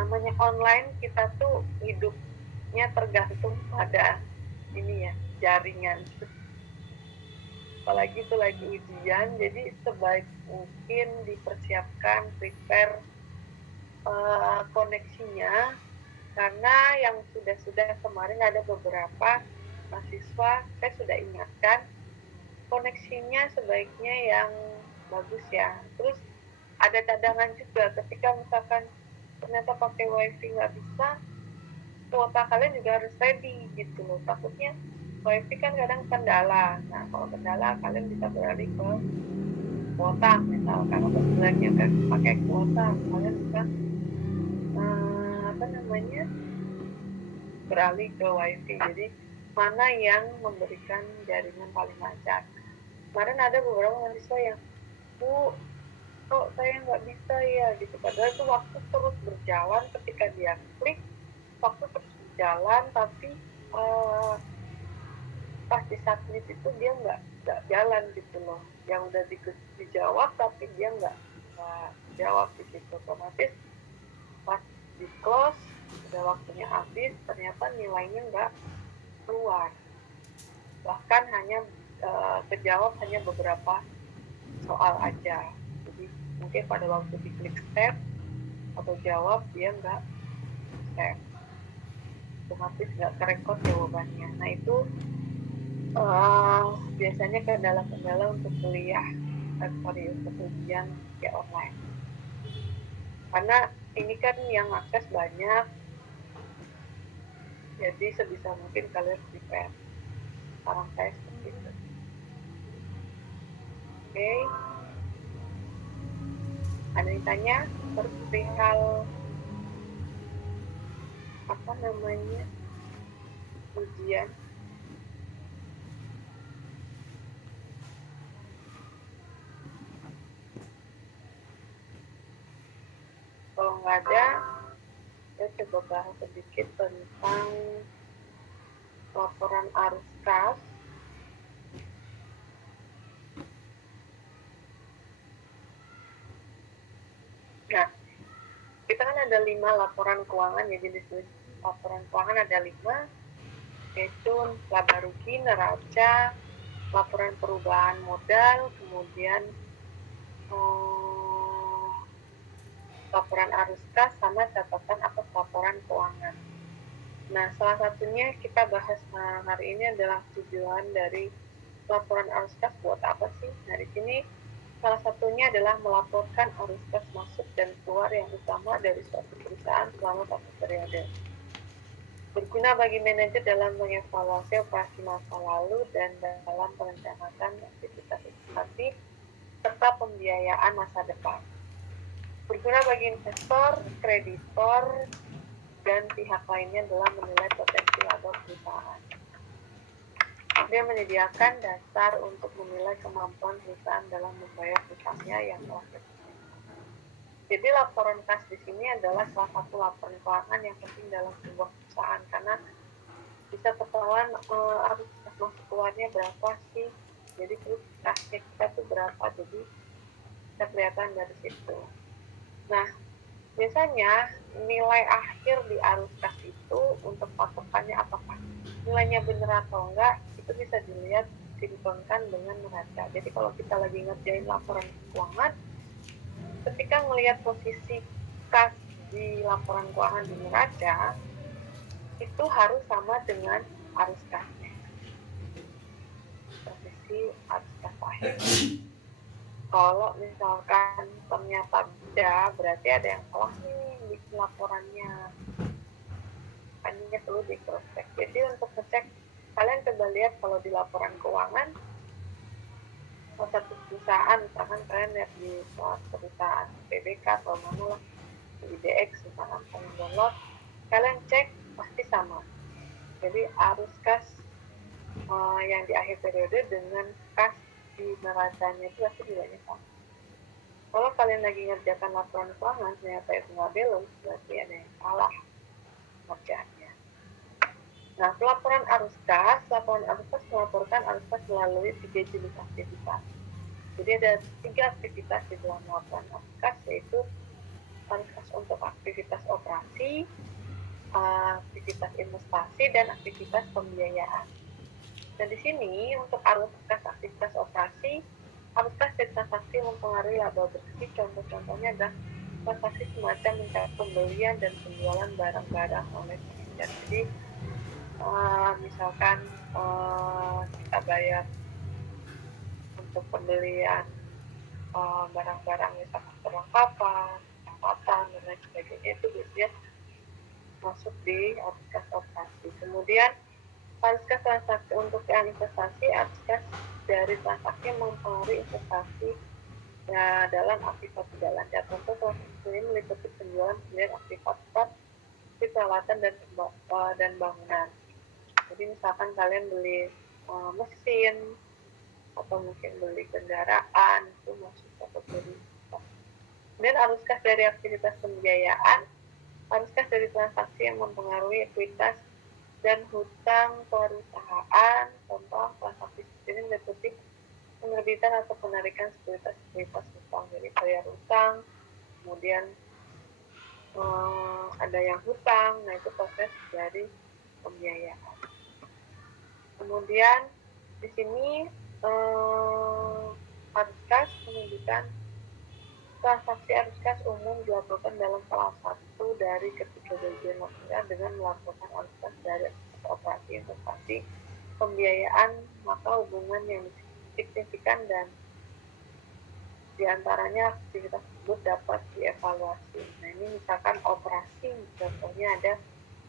namanya online kita tuh hidupnya tergantung pada ini ya, jaringan. Apalagi itu lagi ujian, jadi sebaik mungkin dipersiapkan, prepare koneksinya, karena yang sudah kemarin ada beberapa mahasiswa, saya sudah ingatkan, koneksinya sebaiknya yang bagus ya. Terus ada cadangan juga ketika misalkan ternyata pakai wifi nggak bisa, kuota kalian juga harus ready gitu loh. Takutnya wifi kan kadang kendala. Nah kalau kendala kalian bisa beralih ke kuota misalkan, atau sebenarnya kan pakai kuota kalian bisa apa namanya beralih ke wifi. Jadi mana yang memberikan jaringan paling lancar. Kemarin ada beberapa mahasiswa yang, Bu, kok saya nggak bisa ya gitu. Padahal itu waktu terus berjalan, ketika dia klik, waktu terus berjalan, tapi pas di submit itu dia nggak jalan gitu loh. Yang udah dijawab tapi dia nggak jawab di situ. Otomatis pas di close, udah waktunya habis, ternyata nilainya nggak keluar. Bahkan hanya kejawab hanya beberapa soal aja. Jadi mungkin pada waktu diklik save atau jawab dia nggak save, otomatis nggak kerekod jawabannya. Nah itu biasanya kendala-kendala untuk kuliah, untuk ujian ya online. Karena ini kan yang akses banyak, jadi sebisa mungkin kalian prepare. Saran saya seperti itu. Oke, ada yang tanya perihal apa namanya ujian? Kalau nggak ada, saya coba bahas sedikit tentang laporan arus kas. Nah, kita kan ada 5 laporan keuangan ya, jenis laporan keuangan ada 5, yaitu laba rugi, neraca, laporan perubahan modal, kemudian laporan arus kas, sama catatan atas laporan keuangan. Nah, salah satunya kita bahas hari ini adalah tujuan dari laporan arus kas buat apa sih? Nah, di sini salah satunya adalah melaporkan arus kas masuk dan keluar yang utama dari suatu perusahaan selama satu periode. Berguna bagi manajer dalam mengevaluasi operasi masa lalu dan dalam perencanaan aktivitas investasi serta pembiayaan masa depan. Berguna bagi investor, kreditor, dan pihak lainnya dalam menilai potensi laba perusahaan. Dia menyediakan dasar untuk menilai kemampuan perusahaan dalam membayar hutangnya yang telah terpenuhi. Jadi laporan kas di sini adalah salah satu laporan keuangan yang penting dalam sebuah perusahaan, karena bisa ketahuan arus kas masuk keluarnya berapa sih. Jadi terus kasnya kita tuh berapa, jadi bisa kelihatan dari situ. Nah, biasanya nilai akhir di arus kas itu untuk patokannya apakah nilainya benar atau enggak, itu bisa dilihat sinkronkan dengan neraca. Jadi kalau kita lagi ngerjain laporan keuangan, ketika melihat posisi kas di laporan keuangan di neraca, itu harus sama dengan arus kasnya, posisi arus kas akhir. Kalau misalkan ternyata beda, berarti ada yang salah nih di laporannya. Ini perlu di cross check. Jadi untuk ngecek, kalian coba lihat kalau di laporan keuangan salah satu perusahaan, misalkan kalian lihat di perusahaan PBK atau mana lah, di IDX misalkan kalian download, kalian cek pasti sama. Jadi arus kas yang di akhir periode dengan kas di neracanya itu pasti nilainya sama. Kalau kalian lagi ngerjakan laporan keuangan ternyata itu nggak balance, berarti ada yang salah kerjaannya. Nah, laporan arus kas melaporkan arus kas melalui 3 jenis aktivitas. Jadi ada 3 aktivitas di dalam laporan arus kas, yaitu arus kas untuk aktivitas aktivitas operasi, aktivitas investasi, dan aktivitas pembiayaan. Nah, di sini untuk arus kas aktivitas operasi, arus kas dari transaksi mempengaruhi laba bersih. Contoh-contohnya adalah transaksi semacam mencakup pembelian dan penjualan barang-barang oleh pengedar. Jadi, misalkan kita bayar untuk pembelian barang-barang misalkan perlengkapan, peralatan, dan lain sebagainya itu biasanya masuk di arus kas operasi. Kemudian arus kas transaksi untuk yang investasi, arus kas dari transaksi mempengaruhi investasi dalam aktivitas tidak lancar. Contoh transaksi ini meliputi penjualan pembelian aktivitas seperti peralatan dan bangunan. Jadi misalkan kalian beli mesin atau mungkin beli kendaraan, itu masuk kategori. Kemudian arus kas dari aktivitas pembiayaan, arus kas dari transaksi yang mempengaruhi ekuitas dan hutang perusahaan. Contoh transaksi ini meliputi penerbitan atau penarikan sekuritas hutang. Jadi bayar hutang, kemudian ada yang hutang, nah itu proses dari pembiayaan. Kemudian di sini arus kas menunjukkan transaksi arus kas umum dilakukan dalam salah satu dari ketiga bagian laporan dengan melakukan arus kas dari operasi investasi pembiayaan, maka hubungan yang signifikan dan diantaranya aktivitas tersebut dapat dievaluasi. Nah, ini misalkan operasi, contohnya ada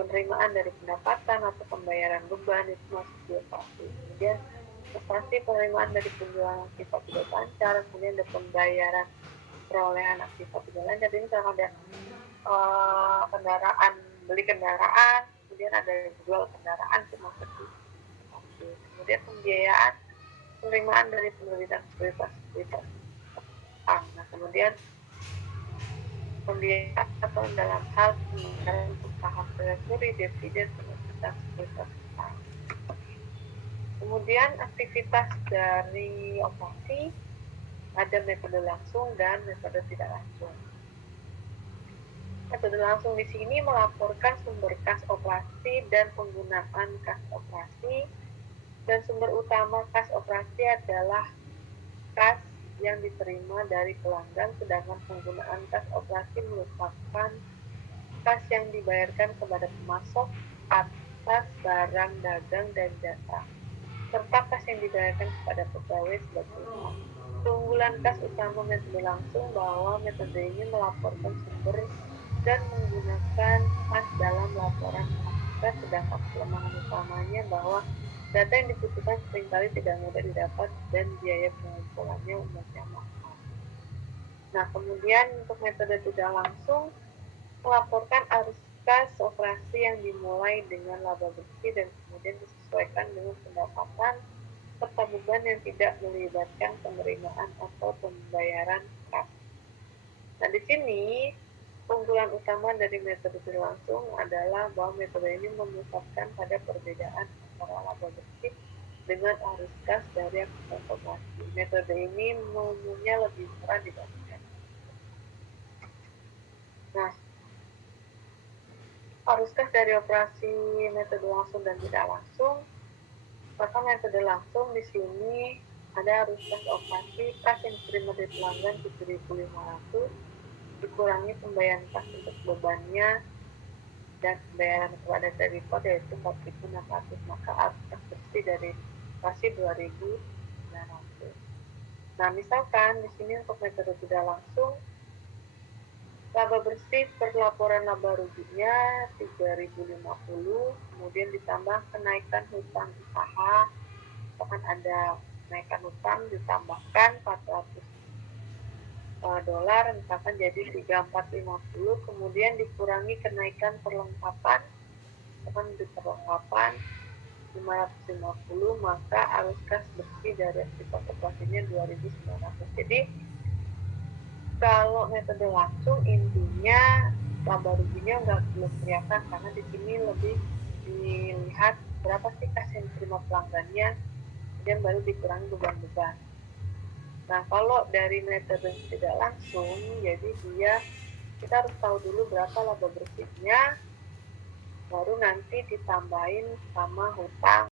penerimaan dari pendapatan atau pembayaran beban, itu masuk dievaluasi. Kemudian investasi penerimaan dari penjualan aktivitas tidak lancar, kemudian ada pembayaran perolehan aktivitas tidak lancar. Jadi misalkan ada kendaraan, beli kendaraan, kemudian ada jual kendaraan, itu masuk dievaluasi. Kemudian pembiayaan penerimaan dari penerbitan sekuritas. Nah, kemudian pembiayaan atau dalam hal pembayaran untuk saham treasury, dividen, penuntutan sekuritas utang. Kemudian aktivitas dari operasi ada metode langsung dan metode tidak langsung. Metode langsung di sini melaporkan sumber kas operasi dan penggunaan kas operasi, dan sumber utama kas operasi adalah kas yang diterima dari pelanggan, sedangkan penggunaan kas operasi merupakan kas yang dibayarkan kepada pemasok atas barang dagang dan jasa, serta kas yang dibayarkan kepada pegawai sebagai upah. Keunggulan kas utama metode langsung bahwa metode ini melaporkan sumber dan menggunakan kas dalam laporan kas, sedangkan kelemahan utamanya bahwa data yang dibutuhkan seringkali tidak mudah didapat dan biaya pengumpulannya umumnya mahal. Nah, kemudian untuk metode tidak langsung melaporkan arus kas operasi yang dimulai dengan laba bersih dan kemudian disesuaikan dengan pendapatan serta beban yang tidak melibatkan penerimaan atau pembayaran kas. Nah, di sini keunggulan utama dari metode tidak langsung adalah bahwa metode ini memusatkan pada perbedaan antara laba bersih dengan arus kas dari aktivitas operasi. Metode ini umumnya lebih murah dibandingkan. Nah, arus kas dari operasi metode langsung dan tidak langsung. Maka metode langsung di sini ada arus kas operasi, kas yang diterima dari pelanggan 7.500 dikurangi pembayaran kas untuk bebannya dan pembayaran kepada kreditor yaitu 4.600, maka arus kas bersih dari kasih 2.900. Nah, misalkan di sini untuk metode tidak langsung, laba bersih per laporan laba ruginya 3.050, kemudian ditambah kenaikan hutang usaha, misalkan ada kenaikan hutang ditambahkan 400 dolar, misalkan jadi 3.450, kemudian dikurangi kenaikan perlengkapan, misalkan di perlengkapan 550, maka arus kas bersih dari aktivitas operasinya 2.900. Jadi kalau metode langsung intinya laba ruginya nggak belum kelihatan karena di sini lebih dilihat berapa sih kas yang diterima pelanggannya, kemudian baru dikurangi beban-beban. Nah, kalau dari metode tidak langsung, jadi dia kita harus tahu dulu berapa laba bersihnya, baru nanti ditambahin sama hutang